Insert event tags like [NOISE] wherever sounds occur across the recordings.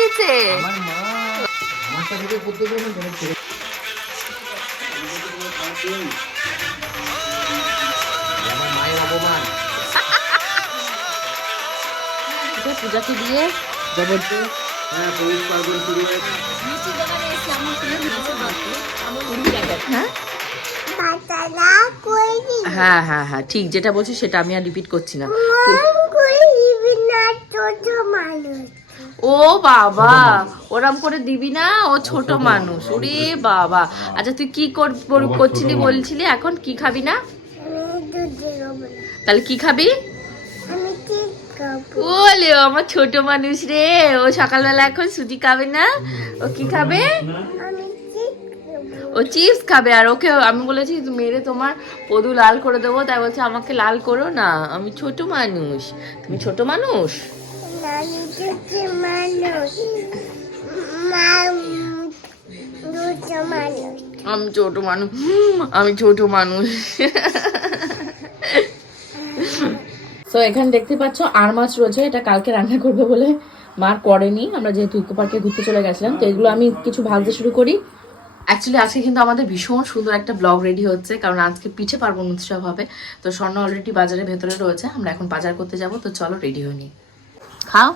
পাঠিয়েছে পূজাকে দিয়ে জবরদস্ত হ্যাঁ পৌষ পার্বণ শুরু হ্যাঁ হ্যাঁ? হ্যাঁ হ্যাঁ ঠিক যেটা বলছি সেটা আমি আর রিপিট করছি না। ও বাবা ওরম করে দিবি না? ও ছোট মানুষ। ওরে বাবা। আচ্ছা তুই কি কর- কর- করছিলি বলছিলি এখন? কি খাবি না? তাহলে কি খাবি? আমি ঠিক খাব? ওলে ও আমার ছোট মানুষ রে। ও সকালবেলা এখন সুজি খাবে না। ও কি খাবে? আমি ঠিক খাব? ও চিপস খাবে। আর ওকে আমি বলেছি মেরে তোমার পদু লাল করে দেবো। তাই বলছে আমাকে লাল করো না। আমি ছোট মানুষ। তুমি ছোট মানুষ? আমি ছোট মানুষ। আমি ছোট মানুষ। তো এখানে দেখতে পাচ্ছ আর মাছ রয়েছে এটা কালকে রান্না করবে বলে মার করেনি। আমরা যেহেতু ইকো পার্কে ঘুরতে চলে গেছিলাম তো এগুলো আমি কিছু ভাজতে শুরু করি। অ্যাকচুয়ালি আজকে কিন্তু আমাদের ভীষণ সুন্দর একটা ব্লগ রেডি হচ্ছে কারণ আজকে পিঠে পার্বণ উৎসব হবে। তো স্বর্ণ অলরেডি বাজারের ভেতরে রয়েছে আমরা এখন বাজার করতে যাব তো চলো রেডি হয়ে নিই। খাও?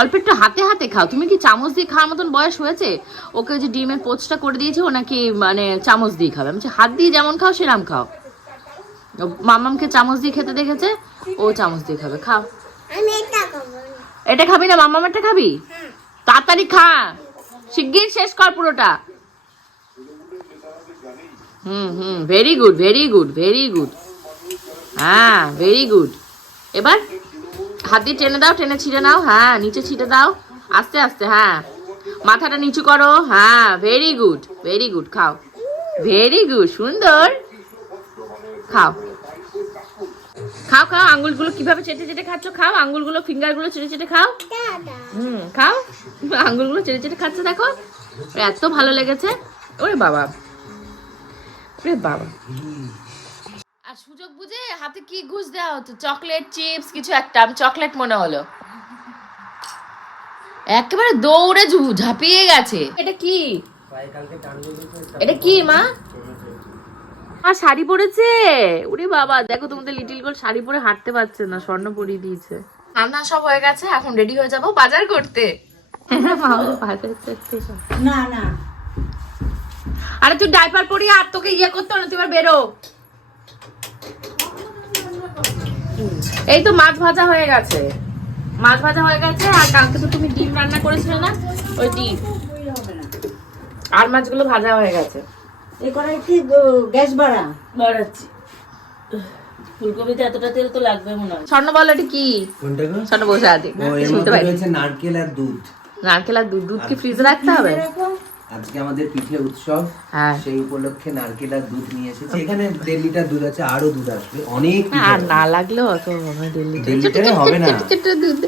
অল্প একটু হাতে হাতে খাও। তুমি কি চামচ দিয়ে খাওয়ার মতন বয়স হয়েছে? ওকে ওই যে ডিমের পোচটা করে দিয়েছি ও নাকি মানে চামচ দিয়ে খাবে। আমি বলছি, হাত দিয়ে যেমন খাও সেরাম খাও। মামামকে চামচ দিয়ে খেতে দেখেছে ও চামচ দিয়ে খাবে। খাও। এটা খাব না। এটা খাবি না? মামামারটা খাবি? তাড়াতাড়ি খা। শিগগির শেষ কর পুরোটা। হুম হুম very good very good very good হ্যাঁ ভেরি গুড এবার? হাত দিয়ে টেনে দাও, টেনে ছিঁড়ে নাও হ্যাঁ নিচে ছিটে দাও, আস্তে আস্তে হ্যাঁ। মাথাটা নিচু করো হ্যাঁ ভেরি গুড ভেরি গুড খাও। ভেরি গুড সুন্দর। খাও। খাও খাও, আঙ্গুলগুলো কীভাবে চেটে চেটে খাচ্ছ? খাও, আঙ্গুলগুলো ফিঙ্গারগুলো চেটে চেটে খাও। হুম, খাও। আঙ্গুলগুলো চেটে চেটে খাচ্ছে, দেখো। এত ভালো লেগেছে। ওরে বাবা। ওরে বাবা। সুযোগ বুঝে হাতে কি ঘুষ দেওয়া হতো? চকলেট চিপস কিছু একটা। আমি চকলেট মনে হলো। একেবারে দৌড়ে ঝাঁপিয়ে গেছে। এটা কি? এটা কি মা? আর শাড়ি পরেছে? ওরে বাবা দেখো তোমাদের লিটিল গোল শাড়ি পরে হাঁটতে পারছে না স্বর্ণ পরিয়ে দিয়েছে। রান্না সব হয়ে গেছে এখন রেডি হয়ে যাব বাজার করতে। বাজার করতে। না না। আরে তুই ডাইপার পরিয়ে আর তোকে ইয়ে করতে হবে না তুই এবার বেরো। এই তো মাছ ভাজা হয়ে গেছে। মাছ ভাজা হয়ে গেছে আর কালকে তো তুমি ডিম রান্না করেছিলে না? ওই ডিম। আর মাছগুলো ভাজা হয়ে গেছে। এ করে কি গ্যাস বাড়া। বাড়াচ্ছি। ফুলকপিতে এতটা তেল তো লাগবে মনে হয়। স্বর্ণ বল এটা কি স্বর্ণ বসে আছে নারকেল আর দুধ। নারকেল আর দুধ। দুধ কি ফ্রিজে রাখতে হবে? আজকে আমাদের পিঠে উৎসব। হ্যাঁ। সেই উপলক্ষে নারকেল আর দুধ নিয়ে এসেছি। এখানে দেড় লিটার দুধ আছে আরও দুধ আসবে। অনেক আর না লাগলেও অত হবে দেড় লিটারে হবে না। দুধ।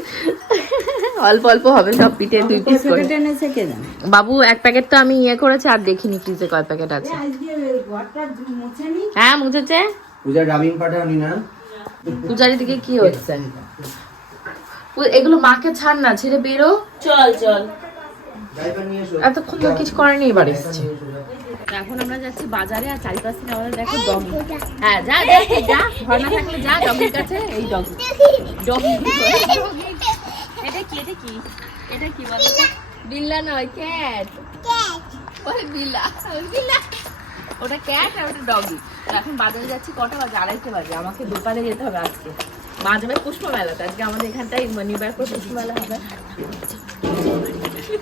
অল্প অল্প হবে সব পিঠে দুই পিস করে। বাবু এক প্যাকেট তো আমি ইয়ে করেছি আর দেখিনি ফ্রিজে কয় প্যাকেট আছে। হ্যাঁ মুছেছে। পূজা ডাবিং পাঠাওনি না পূজারি দিকে কি হচ্ছে? এগুলো মাকে ছাড় না ছেড়ে বেরো। চল চল। এতক্ষণ তো কিছু করেনি এবার এসছে। এখন আমরা যাচ্ছি বাজারে আর চারিপাশ থেকে আমাদের দেখো ডগি। হ্যাঁ যা যা যা ঘর না থাকলে যা ডগির কাছে এই ডগি। ডগি। এটা কি এটা কি? এটা কি বলো? বিল্লা নয় ক্যাট। বিল্লা ওই বিল্লা। ওটা ক্যাট আর ওটা ডগি। এখন বাজারে যাচ্ছি কটা বাজে? আড়াইটে বাজে। আমাকে দোকানে যেতে হবে আজকে। মা যাবে পুষ্প মেলাতে আজকে আমাদের এখানটাই নিবার করে পুষ্প মেলা হবে।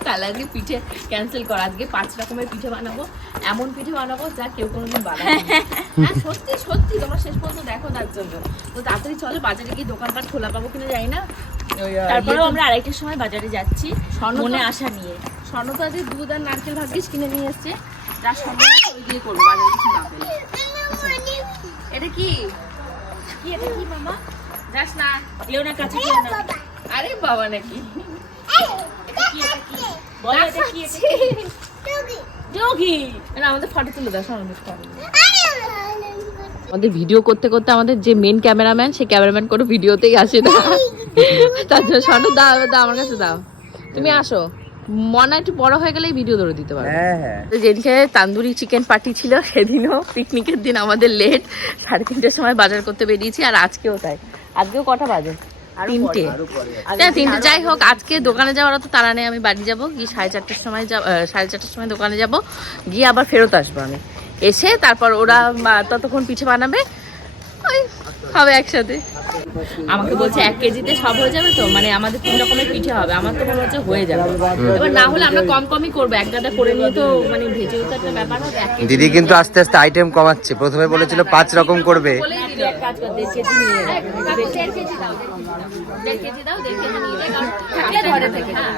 তাহলে আজকে পিঠে ক্যান্সেল করা। আজকে পাঁচ রকমের পিঠে বানাবো। এমন পিঠে বানাবো যা কেউ কোনোদিন বানাবে [LAUGHS] হ্যাঁ সত্যি সত্যি তোমরা শেষ পর্যন্ত দেখো তার জন্য। তো তাড়াতাড়ি চলো বাজারে গিয়ে দোকানপাট খোলা পাবো কিনা জানি না। তারপরেও আমরা আড়াইটার সময় বাজারে যাচ্ছি স্বর্ণ মনে আশা নিয়ে। স্বর্ণ তো আজকে দুধ আর নারকেল ভাগ্যিস কিনে নিয়ে এসছে যা সময় ওই দিয়ে করব বাজারে কিছু না পেলে। এটা কি? কি এটা কি মামা? যাস না। কেউ না কাছে আরে বাবা নাকি? বলো এটা কি এটা কি? যোগী। না আমাদের ফটো তুলে দাও আমাদের ফটো আমাদের ভিডিও করতে করতে আমাদের যে মেন ক্যামেরাম্যান সে ক্যামেরাম্যান কোনো ভিডিওতেই আসে না। তার জন্য স্বর্ণ দাও দাও আমার কাছে দাও। তুমি আসো। মনে একটু বড় হয়ে গেলেই ভিডিও ধরে দিতে পারবে হ্যাঁ হ্যাঁ। যেদিনকে তান্দুরি চিকেন পার্টি ছিল সেদিনও পিকনিকের দিন আমাদের লেট সাড়ে তিনটের সময় বাজার করতে বেরিয়েছি আর আজকেও তাই। আজকেও কটা বাজে? তিনটে। হ্যাঁ তিনটে। যাই হোক আজকে দোকানে যাওয়ার তো তারা নেই আমি বাড়ি যাব গিয়ে সাড়ে চারটের সময় যাব সাড়ে চারটের সময় দোকানে যাব গিয়ে আবার ফেরত আসব আমি। এসে তারপর ওরা ততক্ষণ পিঠে বানাবে ওই হবে একসাথে। আমাকে বলছে এক কেজিতে সব হয়ে যাবে তো? মানে আমাদের তিন রকমের পিঠে হবে। আমার তো মনে হচ্ছে হয়ে যাবে। এবার না হলে আমরা কম কমই করব। এক গাদা করে নিয়ে তো মানে ভেজেও তো একটা ব্যাপার হবে। দিদি কিন্তু আস্তে আস্তে আইটেম কমাচ্ছে। প্রথমে বলেছিল পাঁচ রকম করবে। দেড় কেজি দাও দেড় কেজি নিয়ে কারণ থাকলে ঘরে থেকে হ্যাঁ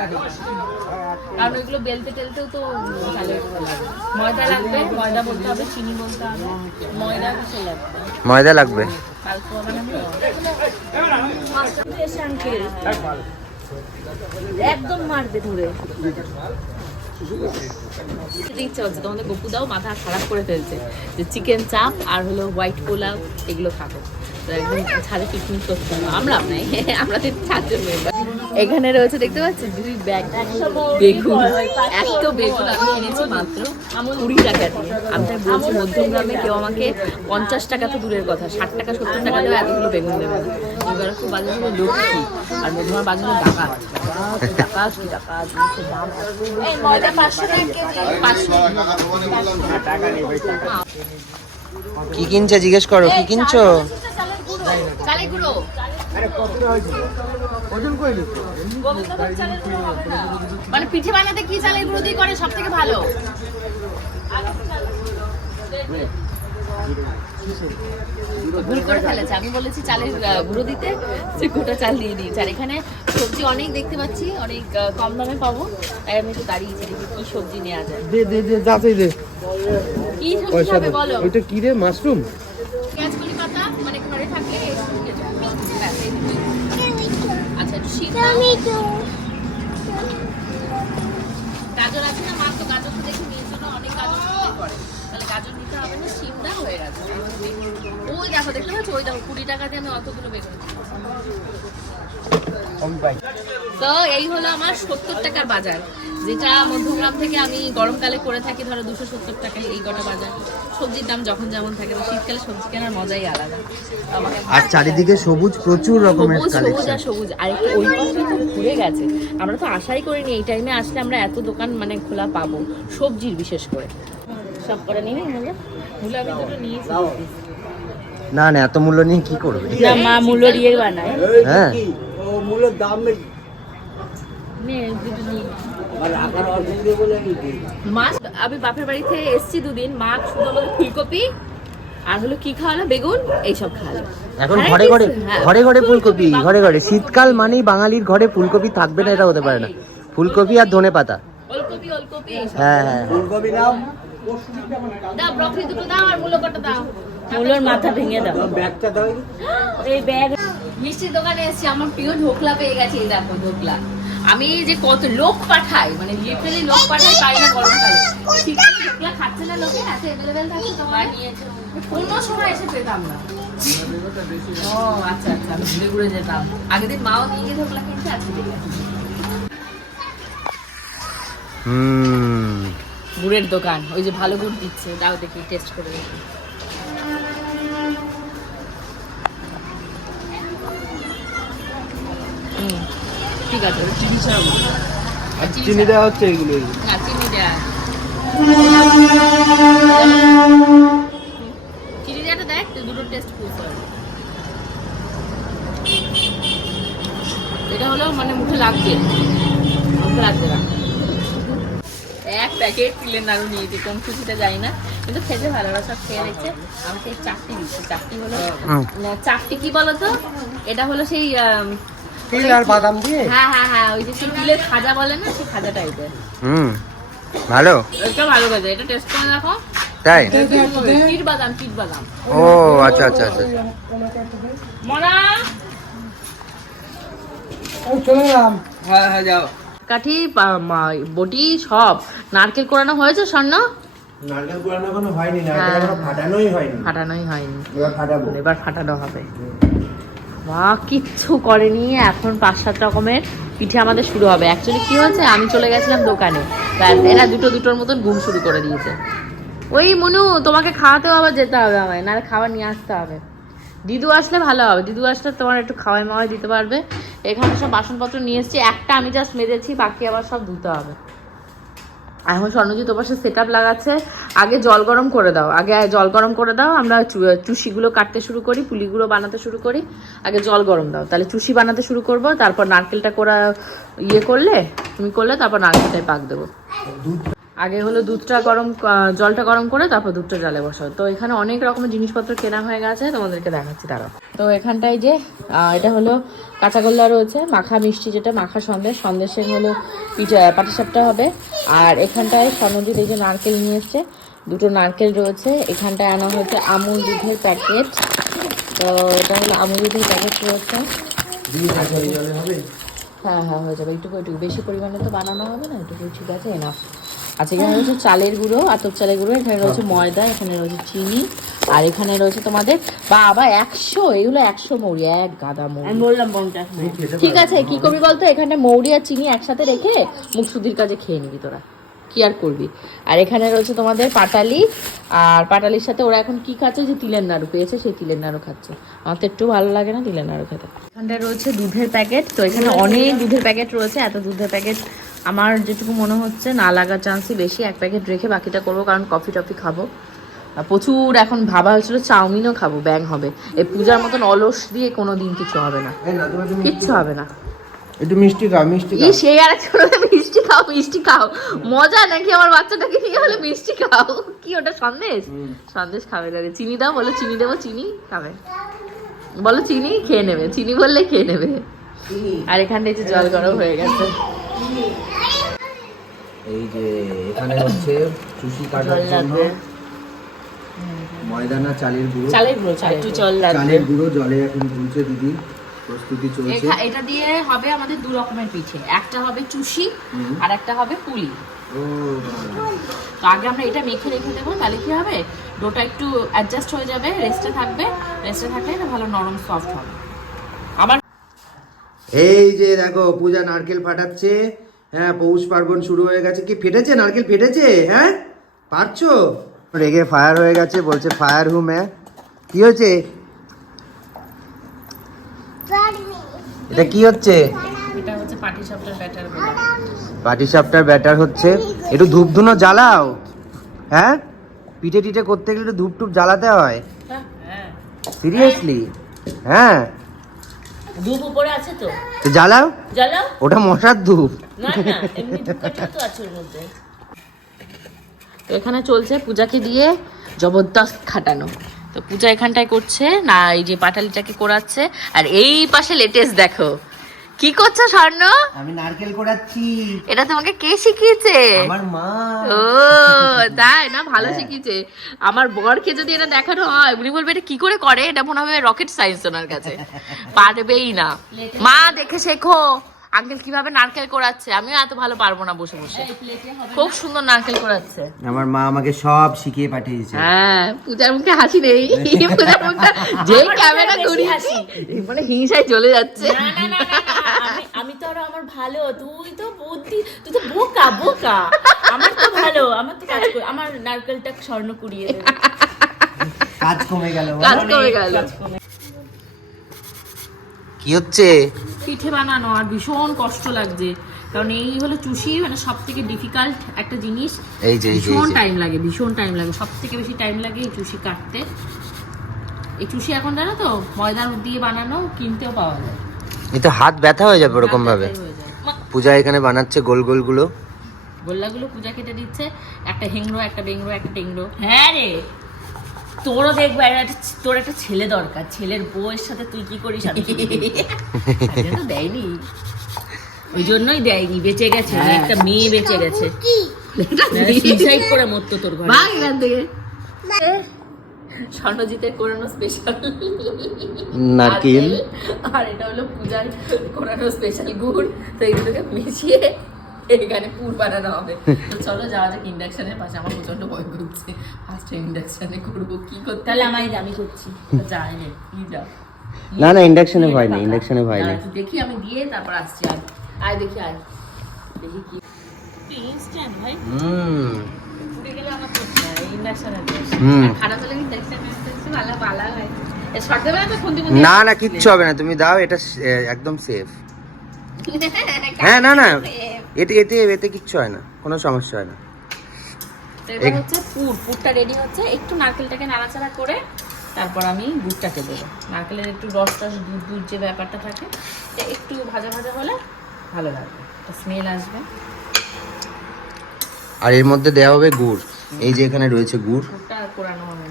কারণ ওইগুলো বেলতে টেলতেও তো ময়দা লাগবে ময়দা বলতে হবে চিনি বলতে হবে। ময়দা কিছু লাগবে। ময়দা লাগবে? একদম মারবে ধরে। ইচ্ছা হচ্ছে তোমাদের মাথা খারাপ করে ফেলছে। যে চিকেন চাপ আর হলো হোয়াইট পোলাও এগুলো খাব। একদম ছাদে পিকনিক করতে আমরা নাই। [LAUGHS] আমরা তো চারজন মেম্বার এখানে রয়েছে দেখতে পাচ্ছি দুই ব্যাগ বেগুন। এত বেগুন আমি কিনেছি মাত্র কুড়ি টাকা দিয়ে। আমি তাই বলছি মধ্যমগ্রামে কেউ আমাকে পঞ্চাশ টাকা তো দূরের কথা ষাট টাকা সত্তর টাকা দেবে এতগুলো বেগুন দেবে না। এবার খুব বাজার হলো লক্ষ্মী। আর মধ্যমার বাজার হলো ডাকাত ডাকাত কি ডাকাত দাম কি কিনছে জিজ্ঞেস করো কি কিনছো? চালের গুঁড়ো। মানে পিঠে বানাতে কি চালের গুঁড়ো দিয়ে করে সব থেকে ভালো? ভুল করে ফেলেছে। আমি বলেছি চালের গুঁড়ো দিতে। সে গোটা চাল দিয়ে দিয়েছে। আর এখানে সবজি অনেক দেখতে পাচ্ছি অনেক কম দামে পাবো। তাই আমি একটু দাঁড়িয়েছি দেখি কি সবজি নেওয়া যায়। দে দে দে দে। কি সবজি হবে বলো? ওইটা কি রে মাশরুম? গাজর আছে না, মা তো গাজর তো দেখে নিয়েছো না, অনেক গাজর করে। তাহলে গাজর নিতে হবে না শিম হয়ে গেছে। ওই দেখো, দেখতে পাচ্ছ? ওই দেখো, কুড়ি টাকা দিয়ে আমি অতগুলো বেগুন। তো এই হলো আমার সত্তর টাকার বাজার যেটা মধ্যগ্রাম থেকে আমি গরমকালে করে থাকি ধরো দুশো সত্তর টাকায় এই কটা বাজার। সবজির দাম যখন যেমন থাকে শীতকালে সবজি কেনার মজাই আলাদা। আর চারিদিকে সবুজ প্রচুর রকমের সবুজ আর সবুজ। আর ওই পাশে তো ঘুরে গেছে। আমরা তো আশাই করিনি এই টাইমে আসলে আমরা এত দোকান মানে খোলা পাবো সবজির বিশেষ করে। সব করে নিবি মূল্য। মূল্য আমি দুটো নিয়েছি। না না এত মূল্য নিয়ে কি করবে? না মা মূল্য দিয়ে বানায়। হ্যাঁ। নে, দুটো নিয়ে মাছ আমি বাপের বাড়িতে এসছি দুদিন। মা শুধু আমাকে ফুলকপি আর হলো কি খাওয়ালো বেগুন এইসব খাওয়ালো এখন হ্যাঁ, ঘরে ঘরে হ্যাঁ, ঘরে ঘরে ফুলকপি ঘরে ঘরে। শীতকাল মানেই বাঙালির ঘরে ফুলকপি থাকবে না এটা হতে পারে না। ফুলকপি আর ধনে পাতা। ওলকপি ওলকপি এইসব। হ্যাঁ হ্যাঁ দাও ব্রকলি দুটো দাও আর মূলো কটা দাও মূল্যর মাথা ভেঙে দাও। এই ব্যাগ মিষ্টির দোকানে এসেছি আমার প্রিয় ঢোকলা পেয়ে গেছে এই দেখো ঢোকলা। আমি যে কত লোক পাঠাই মানে লিটারালি লোক পাঠাই পাই না গরমকালে। শীতকালে ঢোকলা খাচ্ছে না লোকে এত অ্যাভেলেবেল থাকে তোমার? কোনো সময় এসে পেতাম না। ও আচ্ছা আচ্ছা আমি ঘুরে ঘুরে যেতাম। আগের দিন মাও নিয়ে গিয়ে ঢোকলা আজকে গেছে। গুড়ের দোকান ওই যে ভালো গুড় দিচ্ছে দাও দেখি টেস্ট করে দেখি। ঠিক আছে। চিনি আর চিনি দেওয়া হচ্ছে এগুলো। না চিনি দেয়া। চিনি দেওয়াটা দেখ তুই দুটো টেস্ট এটা হলো মানে মুখে লাগছে। মুখে লাগছে না। এক প্যাকেট তিলের নাড়ু নিয়েছি কোন খুশিতে যাই না কিন্তু খেতে ভালো ওরা সব খেয়ে দেখছে আমাকে চারটি দিচ্ছে। চারটি হলো চারটি কি বলতো? এটা হলো সেই তিল আর বাদাম দিয়ে? হ্যাঁ হ্যাঁ হ্যাঁ ওই যে সেই তিলের খাজা বলে না সেই খাজা টাইপের হুম ভালো? এটা ভালো এটা টেস্ট করে দেখো। তাই? কিট বাদাম কিট বাদাম। ও আচ্ছা আচ্ছা আচ্ছা। মনা? চলে গেলাম হ্যাঁ হ্যাঁ যাও। কাঠি বটি সব। নারকেল কোরানো হয়েছে স্বর্ণ? নারকেল কুড়ানো এখনও হয়নি হ্যাঁ। নারকেল ফাটানোই হয়নি। ফাটানোই হয়নি। এবার ফাটাবো। এবার ফাটানো হবে। মা কিচ্ছু করেনি। এখন পাঁচ, সাত রকমের পিঠে আমাদের শুরু হবে। অ্যাকচুয়ালি কি হয়েছে? আমি চলে গেছিলাম দোকানে। এরা দুটো দুটোর মতন ঘুম শুরু করে দিয়েছে। ওই মনু, তোমাকে খাওয়াতেও আবার যেতে হবে আমায়। নাহলে খাবার নিয়ে আসতে হবে। দিদু আসলে ভালো হবে। দিদু আসলে তোমার একটু খাওয়াই মাওয়াই দিতে পারবে। এখানে সব বাসনপত্র নিয়ে এসেছি। একটা আমি জাস্ট মেরেছি বাকি আবার সব ধুতে হবে। এখন স্বর্ণজিৎ তোমার পাশে সেট লাগাচ্ছে। আগে জল গরম করে দাও। আগে জল গরম করে দাও, আমরা চুষিগুলো কাটতে শুরু করি, পুলিগুলো বানাতে শুরু করি। আগে জল গরম দাও। তাহলে চুষি বানাতে শুরু করব, তারপর নারকেলটা করা ইয়ে করলে, তুমি করলে, তারপর নারকেলটাই পাক দেবো। আগে হলো দুধটা গরম জলটা গরম করে তারপর দুধটা জালে বসাও। তো এখানে অনেক রকমের জিনিসপত্র কেনা হয়ে গেছে, তোমাদেরকে দেখাচ্ছি তারা তো এখানটায় যে এটা হলো কাঁচাগোল্লা রয়েছে, মাখা মিষ্টি যেটা, মাখা সন্দেশ। সন্দেশের হলো পিঠা, পাটিসাপটা হবে। আর এখানটায় স্বর্ণজিৎ এই যে নারকেল নিয়ে এসছে, দুটো নারকেল রয়েছে। এখানটায় আনা হয়েছে আমুল দুধের প্যাকেট। তো এটা হলো আমুল দুধের প্যাকেট রয়েছে। হ্যাঁ হ্যাঁ হয়ে যাবে। একটু একটু বেশি পরিমাণে তো বানানো হবে না একটু ঠিক আছে না আচ্ছা এখানে রয়েছে চালের গুঁড়ো আতপ চালের গুঁড়ো এখানে রয়েছে ময়দা এখানে রয়েছে চিনি আর এখানে রয়েছে তোমাদের বাবা একশো এগুলো একশো মৌরি এক গাদা মৌরি। বললাম ঠিক আছে কি করবি বলতো? এখানে মৌরি আর চিনি একসাথে রেখে মুখসুদির কাজে খেয়ে নিবি তোরা। কি আর করবি? আর এখানে রয়েছে তোমাদের পাটালি আর পাটালির সাথে ওরা এখন কি খাচ্ছে? যে তিলের নাড়ু পেয়েছে সেই তিলের নাড়ু খাচ্ছে। আমার তো একটু ভালো লাগে না তিলের নাড়ু খেতে। এখানটায় রয়েছে দুধের প্যাকেট তো এখানে অনেক দুধের প্যাকেট রয়েছে এত দুধের প্যাকেট আমার যেটুকু মনে হচ্ছে না লাগার চান্সই বেশি। এক প্যাকেট রেখে বাকিটা করব কারণ কফি টফি খাব। প্রচুর এখন ভাবা হয়েছিল চাউমিনও খাব ব্যাং হবে। এই পূজার মতন অলস দিয়ে কোনো দিন কিছু হবে না। কিচ্ছু হবে না। একটু মিষ্টি খাও মিষ্টি ই সে আর মিষ্টি খাও মিষ্টি খাও। মজা নাকি আমার বাচ্চাটাকে নিয়ে হলে মিষ্টি খাও। কি ওটা সন্দেশ? সন্দেশ খাবে না চিনি দাও বলো চিনি দেবো চিনি খাবে। বলো চিনি খেয়ে নেবে। চিনি বললে খেয়ে নেবে। আর এখানটা যে জল গরম হয়ে গেছে। এই যে এখানে হচ্ছে চুষি কাটার জন্য লাগবে। ময়দা না চালের গুঁড়ো। চালের গুঁড়ো চালের একটু জল লাগবে। চালের গুঁড়ো জলে এখন তুলছে দিদি। প্রস্তুতি চলছে। এটা দিয়ে হবে আমাদের দু রকমের পিঠে। একটা হবে চুষি আর একটা হবে পুলি। ও তো আগে আমরা এটা মেখে রেখে দেবো। তাহলে কি হবে? ডোটা একটু অ্যাডজাস্ট হয়ে যাবে রেস্টে থাকবে। রেস্টে থাকলে এটা ভালো নরম সফট হবে। এই যে দেখো পূজা নারকেল ফাটাচ্ছে। হ্যাঁ পৌষ পার্বণ শুরু হয়ে গেছে। কি ফেটেছে নারকেল? ফেটেছে? হ্যাঁ? পারছ? রেগে ফায়ার হয়ে গেছে বলছে ফায়ার হুম কি হয়েছে এটা কি হচ্ছে? এটা হচ্ছে পাটি সাপটার ব্যাটার হচ্ছে। একটু ধূপ ধুনো জ্বালাও। হ্যাঁ? পিঠে টিঠে করতে গেলে একটু ধূপ টুপ জ্বালাতে হ্যাঁ। সিরিয়াসলি হ্যাঁ? ধূপ উপরে আছে তো? জ্বালাও। জ্বালাও? ওটা মশার ধূপ। না না এমনি ধূপকাঠিও তো আছে ওর মধ্যে। তো এখানে চলছে পূজাকে দিয়ে জবরদস্ত খাটানো। তো পূজা এখানটায় করছে না এই যে পাটালিটাকে করাচ্ছে আর এই পাশে লেটেস্ট দেখো। কি করছ স্বর্ণ? আমি নারকেল কোড়াচ্ছি। এটা তোমাকে কে শিখিয়েছে? আমার মা। ও তাই না? ভালো শিখিয়েছে। আমার বরকে যদি এটা দেখানো হয় উনি বলবে এটা কি করে করে? এটা মনে হবে রকেট সায়েন্স ওনার কাছে। পারবেই না। মা দেখে শেখো। আঙ্কেল কীভাবে নারকেল কোড়াচ্ছে আমিও এত ভালো পারব না বসে বসে খুব সুন্দর নারকেল কোড়াচ্ছে আমার মা আমাকে সব শিখিয়ে পাঠিয়েছে হ্যাঁ পূজার মুখে হাসি নেই পূজার মুখটা যে ক্যামেরা ঘুরিয়েছি মানে হিংসায় চলে যাচ্ছে না না না আমি আমি তো আরও আমার ভালো তুই তো বুদ্ধি তুই তো বোকা বোকা আমার তো ভালো আমার তো কাজ কর- আমার নারকেলটা স্বর্ণ কুড়িয়ে দেবে কাজ কমে গেল কাজ কমে গেল। কি হচ্ছে? পিঠে বানানো আর ভীষণ কষ্ট লাগছে। কারণ এই হলো চুষি মানে সব থেকে ডিফিকাল্ট একটা জিনিস। এই যে ভীষণ টাইম লাগে ভীষণ টাইম লাগে। সব থেকে বেশি টাইম লাগে এই চুষি কাটতে। এই চুষি এখন জানো তো ময়দার দিয়ে বানানো কিনতেও পাওয়া যায়। এতে হাত ব্যথা হয়ে যাবে ওরকম ভাবে। পূজা এখানে বানাচ্ছে গোল গোলগুলো গোল্লাগুলো পূজা কেটে দিচ্ছে। একটা হেংড়ো একটা বেংড়ো একটা টেংড়ো। হ্যাঁ রে! তোরও দেখবে একটা তোর একটা ছেলে দরকার। ছেলের বউয়ের সাথে তুই কি করিস? আমি দেয়নি। ওই জন্যই দেয়নি বেঁচে গেছে। হ্যাঁ। একটা মেয়ে বেঁচে গেছে। সুইসাইড করে মরতো তোর ঘরে। ভাগ এখান থেকে। স্বর্ণজিতের কোরানো স্পেশাল নারকেল। আর এটা হলো পূজার কোরানো স্পেশাল গুড়। তো এইগুলোকে মিশিয়ে এখানে পুর বানানো হবে। তো চলো যাওয়া যাক ইন্ডাকশনের পাশে আমার প্রচণ্ড ভয় করছে। ফার্স্ট ইন্ডাকশনে করব কি করতে তাহলে আমায় আমি করছি। যাই যা। না না ইন্ডাকশনে ভয় নেই ইন্ডাকশনে ভয় নেই। দেখি আমি দিয়ে তারপর আসছি আর আয় দেখি আয়। দেখি কি। ইনস্ট্যান্ট ভাই। হুম। পুড়ে গেলে আমার করতে হুম। খারাপ হলে ইন্ডাকশন ভালো ভালো হয়। এ শর্ট দেবে না না না কিচ্ছু হবে না তুমি দাও এটা একদম সেফ হ্যাঁ না না। [LAUGHS] এতে এতে এতে কিচ্ছু হয় না। কোনো সমস্যা হয় না। এবার হচ্ছে পুর পুরটা রেডি হচ্ছে। একটু নারকেলটাকে নাড়াচাড়া করে তারপর আমি গুড়টাকে দেবো। নারকেলের একটু রস রস দুধ দুধ যে ব্যাপারটা থাকে এটা একটু ভাজা ভাজা হলে ভালো লাগবে। একটা স্মেল আসবে। আর এর মধ্যে দেওয়া হবে গুড়। এই যে এখানে রয়েছে গুড়। পুরটা কোরানো মনে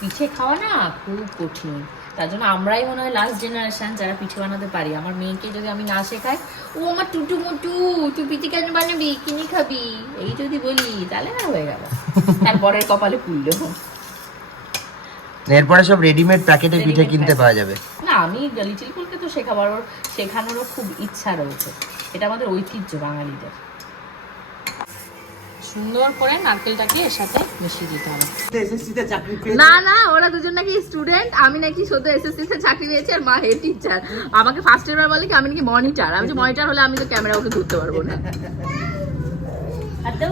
পিঠে খাওয়া না খুব কঠিন। তার জন্য আমরাই মনে হয় লাস্ট জেনারেশন যারা পিঠে বানাতে পারি। আমার মেয়েকে যদি আমি না শেখাই ও আমার টুটু মুটু তুই পিঠে কেন বানাবি? কিনে খাবি? এই যদি বলি তাহলে না হয়ে গেল। তারপরের কপালে পুড়লো। এরপরে সব রেডিমেড প্যাকেটে পিঠে কিনতে পাওয়া যাবে। না আমি লিটিল কুলকে তো শেখাবার শেখানোরও খুব ইচ্ছা রয়েছে। এটা আমাদের ঐতিহ্য বাঙালিদের। সুন্দর করে নারকেলটাকে এর সাথে মিশিয়ে দিতে হবে। না না ওরা দুজন নাকি স্টুডেন্ট আমি নাকি সদ্য এসএসসি তে চাকরি পেয়েছি আর মা হেড টিচার আমাকে ফার্স্ট ইয়ার বলে কি আমি নাকি মনিটর আমি যে মনিটর হলে আমি তো ক্যামেরা ওকে ধরতে পারব না।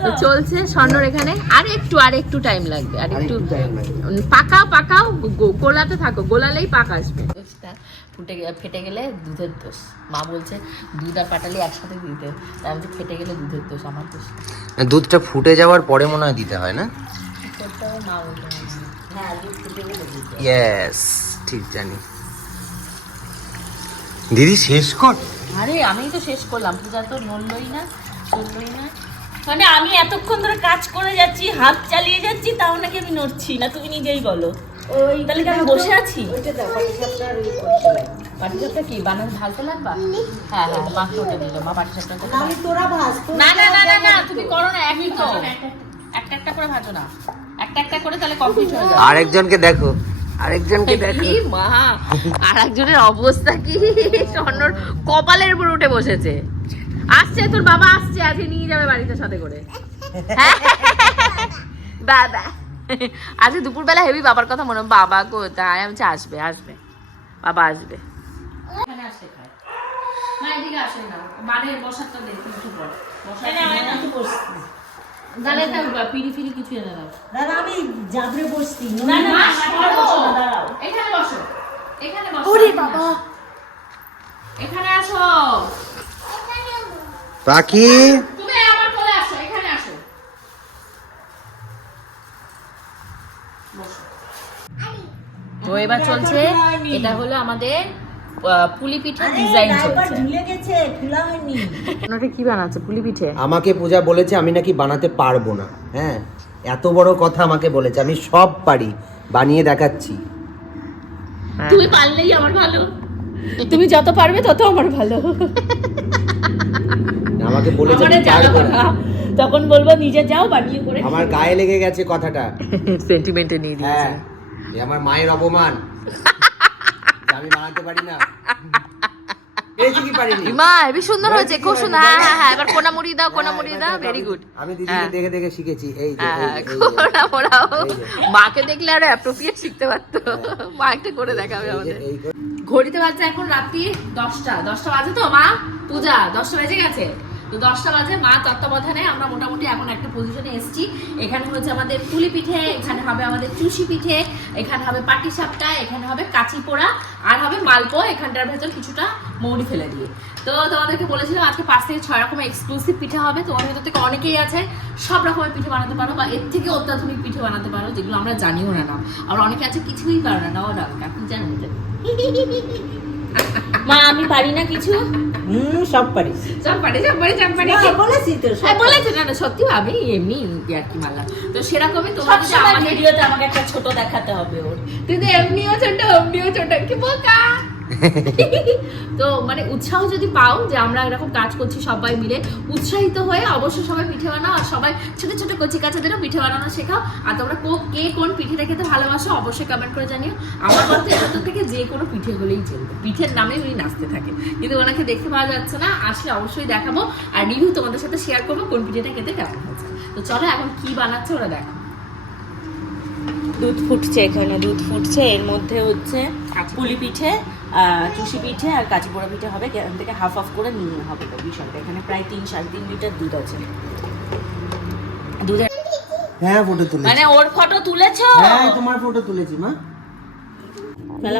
তো চলছে স্বর্ণর এখানে। আর একটু আর একটু টাইম লাগবে আর একটু পাকাও পাকাও গোলাতে থাকো গোলালেই পাক আসবে। ফুটে ফেটে গেলে দুধের দোষ। মা বলছে দুধ আর পাটালি একসাথে দিতে তাই আমি বলছি, ফেটে গেলে দুধের দোষ আমার দোষ দুধটা ফুটে যাওয়ার পরে মনে হয় দিতে হয় না? বলতে হ্যাঁ। ইয়েস ঠিক জানি। দিদি শেষ কর। আরে আমি তো শেষ করলাম। পূজা তো নড়লই না চললই না। মানে আমি এতক্ষণ ধরে কাজ করে যাচ্ছি হাত চালিয়ে যাচ্ছি তাও নাকি আমি নড়ছি না তুমি নিজেই বলো। ওই তাহলে কি আমি বসে আছি? পাটিসাপটা কি? বানান ভালতে লাগবা? হ্যাঁ হ্যাঁ মা ওটা দিল মা পাটিসাপটা আমি তোরা ভাস না না না না না তুমি করো না একই তো। একটা একটা করে ভাজো না। একটা একটা করে তাহলে কমপ্লিট হয়ে যাবে। আরেকজনকে দেখো আরেকজনকে দেখো। মা আর একজনের অবস্থা কি? স্বর্ণর কপালের উপর উঠে বসেছে। আসছে তোর বাবা আসছে আজকে নিয়ে যাবে বাড়িতে সাথে করে। হ্যাঁ? বাবা। আজকে দুপুরবেলা হেভি বাবার কথা মনে বাবা কোথায় আমি আসবে আসবে। বাবা আসবে। এখানে আসে। খায় মা এদিকে আসে না মানে বসারটা দেখুন একটু পর মানে আমি একটু বসছি। তাহলে পিড়ি ফিরি কিছু এনে দাও দাদা আমি জাবরে বসছি না না মা, না, সরো। বসো না, দাঁড়াও এখানে বসো এখানে বসো ওরে বাবা। এখানে আসো পাখি তুমি আমার কোলে আসো এখানে আসো বসো। তো এবার চলছে এটা হলো আমাদের আহ, পুলি পিঠে ডিজাইন চলছে। ঝুলে গেছে ওটা কি বানাচ্ছে পুলি পিঠে? আমাকে পূজা বলেছে আমি নাকি বানাতে পারব না হ্যাঁ? এত বড় কথা আমাকে বলেছে আমি সব পারি বানিয়ে দেখাচ্ছি। তুমি পারলেই আমার ভালো। তুমি যত পারবে তত আমার ভালো। আমাকে বলেছে আমি আমারে পারব না। তখন বলব নিজে যাও বানিয়ে করে আমার গায়ে লেগে গেছে কথাটা। [LAUGHS] সেন্টিমেন্টে নিয়ে দিয়েছে। হ্যাঁ। এ আমার মায়ের অপমান। [LAUGHS] আমি বানাতে পারি না। পেরেছি কি পারিনি? মা হেবি সুন্দর হয়েছে খুব সুন্দর। হ্যাঁ হ্যাঁ হ্যাঁ এবার কোনা মুড়ি দাও কোনা মুড়ি দাও ভেরি গুড আমি দিদিকে দেখে দেখে শিখেছি এই যে হ্যাঁ এই- এই যে, কোনা মোড়াও মাকে দেখলে আরও অ্যাপ্রোপ্রিয়েট শিখতে পারতো। মা একটা করে দেখাবে আমাদের। ঘড়িতে বাজছে এখন রাত্রি দশটা। দশটা বাজে তো মা? পূজা দশটা বেজে গেছে। তো দশটা বাজে, মা তত্ত্বাবধানে আমরা মোটামুটি এখন একটা পজিশনে এসেছি। এখানে হচ্ছে আমাদের পুলি পিঠে, এখানে হবে আমাদের চুষি পিঠে, এখানে হবে পাটি সাপটা, এখানে হবে কাচি পোড়া, আর হবে মালপো এখানটার ভেতর কিছুটা মৌরি ফেলে দিয়ে। তো তোমাদেরকে বলেছিলাম আজকে পাঁচ থেকে ছয় রকমের এক্সক্লুসিভ পিঠে হবে তোমাদের ভেতর থেকে অনেকেই আছে, সব রকমের পিঠে বানাতে পারো, বা এর থেকে অত্যাধুনিক পিঠে বানাতে পারো, যেগুলো আমরা জানিও না নাম আর অনেকে আছে কিছুই পারো না ডাক আপনি জানেন তো? মা আমি পারি না কিছু? হুম সব পারি। সব পারে সব পারি সব পারি। বলেছি তো সব হ্যাঁ বলেছে না না সত্যি আমি এমনি আর কি মারলাম তো সেরকমই তোমার যদি আমার ভিডিওতে আমাকে একটা ছোট দেখাতে হবে ওর। তুই তো এমনিও ছোট এমনিও ছোট। কি বোকা? [LAUGHS] তো মানে উৎসাহ যদি পাও যে আমরা এরকম কাজ করছি সবাই মিলে, উৎসাহিত হয়ে অবশ্যই সবাই পিঠে বানাও আর সবাই ছোট ছোট কচি কাচাদেরও পিঠে বানানো শেখাও। আর তোমরা কো- কে কোন পিঠেটা খেতে ভালোবাসো অবশ্যই কমেন্ট করে জানিও। আমার মতে এটা থেকে যে কোনো পিঠে হলেই চলবে। পিঠের নামে উনি নাচতে থাকে। কিন্তু ওনাকে দেখতে পাওয়া যাচ্ছে না, আসলে অবশ্যই দেখাবো। আর রিভিউ তোমাদের সাথে শেয়ার করব কোন পিঠেটা খেতে কেমন হয়েছে। তো চলো এখন কি বানাচ্ছে ওরা দেখো। দুধ ফুটছে এখানে, দুধ ফুটছে। এর মধ্যে হচ্ছে পুলি পিঠে চুষি পিঠে আর কাঁচি পোড়া পিঠে হবে। এখান থেকে হাফ হাফ করে নিয়ে হবে তো বিষয়টা এখানে প্রায় তিন সাড়ে তিন লিটার দুধ আছে। দুধের হ্যাঁ ফটো তুলেছি। মানে ওর ফটো তুলেছো? হ্যাঁ তোমার ফটো তুলেছি মা।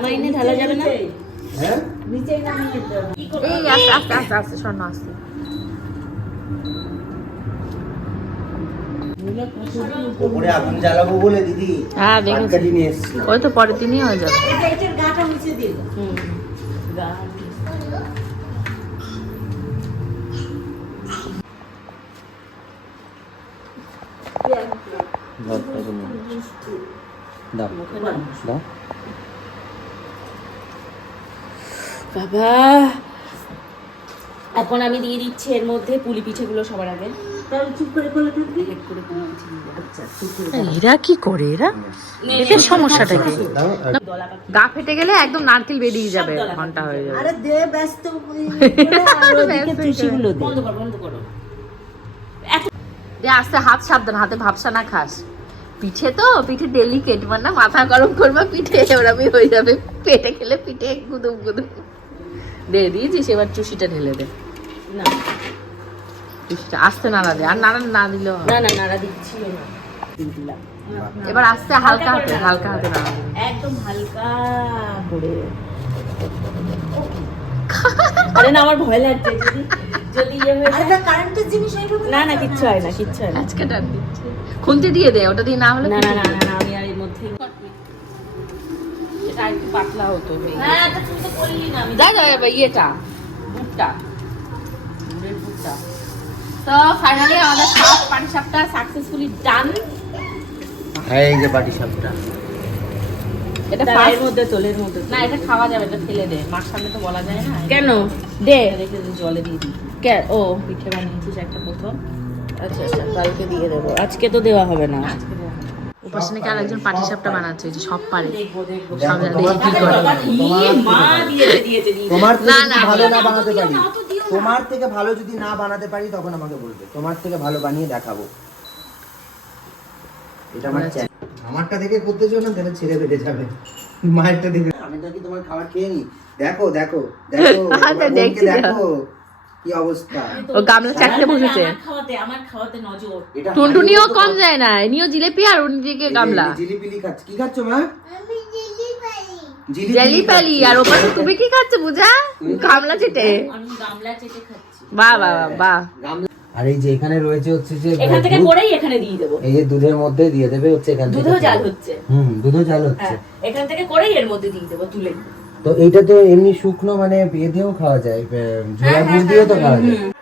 মাইনে ঢালা যাবে না? হ্যাঁ? এই আস্তে আস্তে আস্তে আস্তে স্বর্ণ আস্তে। ওপরে আগুন জ্বালাবো বলে দিদি। হ্যাঁ দেখেছি নিয়ে এসেছি ওই তো পরের দিনই হয়ে যাবে। হুম গা দাও দাও বাবা এখন আমি দিয়ে দিচ্ছি এর মধ্যে পুলি পিঠেগুলো সবার আগে। চুপ করে দিয়ে। আচ্ছা, চুপ করে এরা কি করে? এরা এদের সমস্যাটা কি? গা ফেটে গেলে একদম নারকেল বেরিয়ে যাবে ঘণ্টা হয়ে যাবে। আরে দে ব্যস্ত [LAUGHS] চুষিগুলো বন্ধ করো বন্ধ করো। দে আস্তে হাত সাবধান হাতে ভাবসা না খাস। পিঠে তো পিঠে ডেলিকেট মানে মাথা গরম করবা পিঠে ওরমই হয়ে যাবে। পেটে খেলে পিঠে গুদুম গুদুম। দে দিয়েছিস এবার চুষিটা ঢেলে দে। না। আস্তে নাড়া দে আর নাড়া না দিলেও না না নাড়া দিচ্ছি না। দিলাম। এবার আস্তে হালকা হাতে হালকা হাতে নাড়া একদম হালকা করে। [LAUGHS] আরে না আমার ভয় লাগছে যদি যদি ইয়ে হয়ে কারেন্টের জিনিস এইভাবে না না কিচ্ছু হয় না কিচ্ছু হয় না। আজকে ডাক দিচ্ছে। খুন্তি দিয়ে দে ওটা দিয়ে না হলে না না না আমি আর এর মধ্যে এটা একটু পাতলা হতো হ্যাঁ তা তুই তো বললি না আমি এবার ইয়েটা। বুটটা। বুটটা। তো ফাইনালি আমাদের সাপ পাটি সাপটা সাকসেসফুলি ডান হ্যাঁ এই যে বাটি সাপটা এটা তার মধ্যে তোলের মধ্যে না এটা খাওয়া যাবে এটা ফেলে দে। মার সামনে তো বলা যায় না। কেন? দে। রেখে জলে দিয়ে দিই কে? ও। পিঠে বানিয়েছিস একটা প্রথম। আচ্ছা আচ্ছা কালকে দিয়ে দেবো। আজকে তো দেওয়া হবে না। উপাসনাকে আর একজন পাটি সাপটা বানাচ্ছে যে সব পারে। সব দেখো, কি করে? না, না, ভালো না বানাতে। তোমার থেকে ভালো যদি না বানাতে পারি তখন আমাকে বলবে। তোমার থেকে ভালো বানিয়ে দেখাবো। এটা আমার চ্যালেঞ্জ আমারটা দেখে করতে চাও না তাহলে ছেড়ে যাবে। মায়েরটা দেখে। আমি তোমার খাবার খেয়ে নি? দেখো দেখো দেখো [LAUGHS] আচ্ছা, তো। দেখো কি অবস্থা। ও গামলা চারটে বসেছে। খাওয়াতে আমার খাওয়াতে নজর। টুনটুনিও কম যায় না নিও জিলেপি আর ওদিকে এই গামলা। জিলিপিলি খাচ্ছ। কি খাচ্ছ মা আমি দিদি পারি জিলিপিলি জেলি পালি খাচ্ছি। আর ওপাশে [LAUGHS] তুমি কি খাচ্ছ বুঝা? গামলা চেটে। আমি গামলা চেটে খাচ্ছি। বাহ বাহ বাহ, বাহ। আর এই যে এখানে রয়েছে হচ্ছে যে এখান থেকে। করেই এখানে দিয়ে দেবো। এই যে দুধের মধ্যে দিয়ে দেবে হচ্ছে এখান থেকে দুধেও জাল হচ্ছে। হুম দুধও জাল হচ্ছে। হ্যাঁ এখান থেকে করেই এর মধ্যে দিয়ে দেবো তুলে। তো এইটা তো এমনি শুকনো মানে ইয়ে দিয়েও খাওয়া যায় ঝোলা গুড় দিয়েও তো খাওয়া যায়।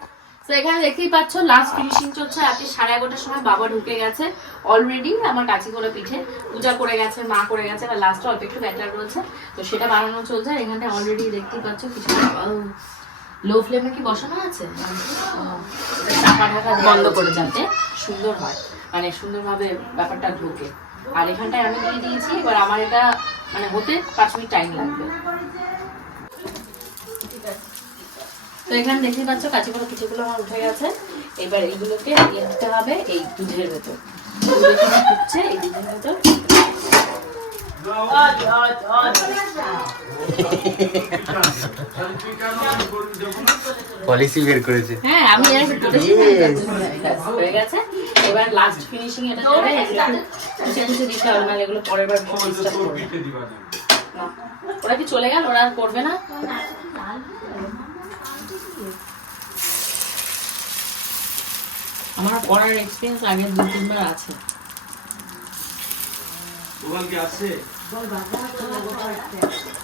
তো এখানে দেখতেই পাচ্ছ লাস্ট ফিনিশিং চলছে রাত্রি সাড়ে এগারোটার সময় বাবা ঢুকে গেছে অলরেডি আমার কাছে করে পিঠে। পূজা করে গেছে মা করে গেছে আর লাস্টে অল্প একটু ব্যাটার রয়েছে। তো সেটা বানানো চলছে আর এখানটা অলরেডি দেখতেই পাচ্ছ কিছু লো ফ্লেমে কি বসানো আছে? চাপা ঢাকা বন্ধ করে যাতে সুন্দর হয় মানে সুন্দরভাবে ব্যাপারটা ঢোকে। আর এখানটায় আমি দিয়ে দিয়েছি এবার আমার এটা মানে হতে পাঁচ মিনিট টাইম লাগবে। তো এখানে দেখতে পাচ্ছ কাঁচিগুলো পিঠেগুলো আমার উঠে গেছে এবার এইগুলোকে দিয়ে দিতে হবে এই দুধের ভেতর ফুটছে এই দুধের ভেতর পলিসি বের করেছে হ্যাঁ আমি না, হয়ে গেছে এবার লাস্ট ফিনিশিং এটা কুচে কুচে দিতে হবে নাহলে এগুলো পরের বার ওরা কি চলে গেল ওরা আর করবে না আমার করার এক্সপিরিয়েন্স আগে দু তিনবার আছে।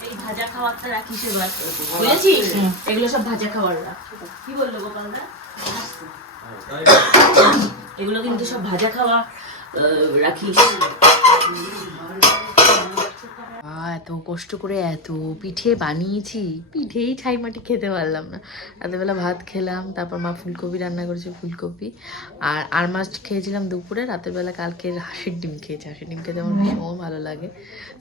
এই ভাজা খাবারটা রাখিস এবার বুঝেছিস? এগুলো সব ভাজা খাবার রাখ। কি বলল গোপালদা? এগুলো কিন্তু সব ভাজা খাওয়া আহ, রাখিস। এত কষ্ট করে এত পিঠে বানিয়েছি। পিঠেই ছাই মাটি খেতে পারলাম না। রাতেরবেলা ভাত খেলাম, তারপর মা ফুলকপি রান্না করেছে ফুলকপি। আর আর মাছ খেয়েছিলাম দুপুরে রাতের বেলা কালকে হাঁসের ডিম খেয়েছি। হাঁসের ডিম খেতে আমার ভীষণ ভালো লাগে।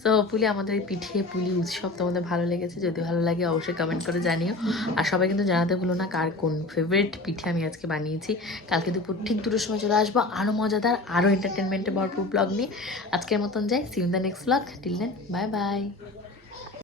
সো পুলি আমাদের এই পিঠে, পুলি উৎসব তোমাদের ভালো লেগেছে। যদি ভালো লাগে অবশ্যই কমেন্ট করে জানিও। আর সবাই কিন্তু জানাতে ভুলো না কার কোন ফেভারিট পিঠে আমি আজকে বানিয়েছি। কালকে দুপুর ঠিক দুটোর সময় চলে আসব আরও মজাদার আরও এন্টারটেনমেন্টে ভরপুর ব্লগ নিয়ে। আজকের মতন যাই। See the next vlog till then bye bye Bye.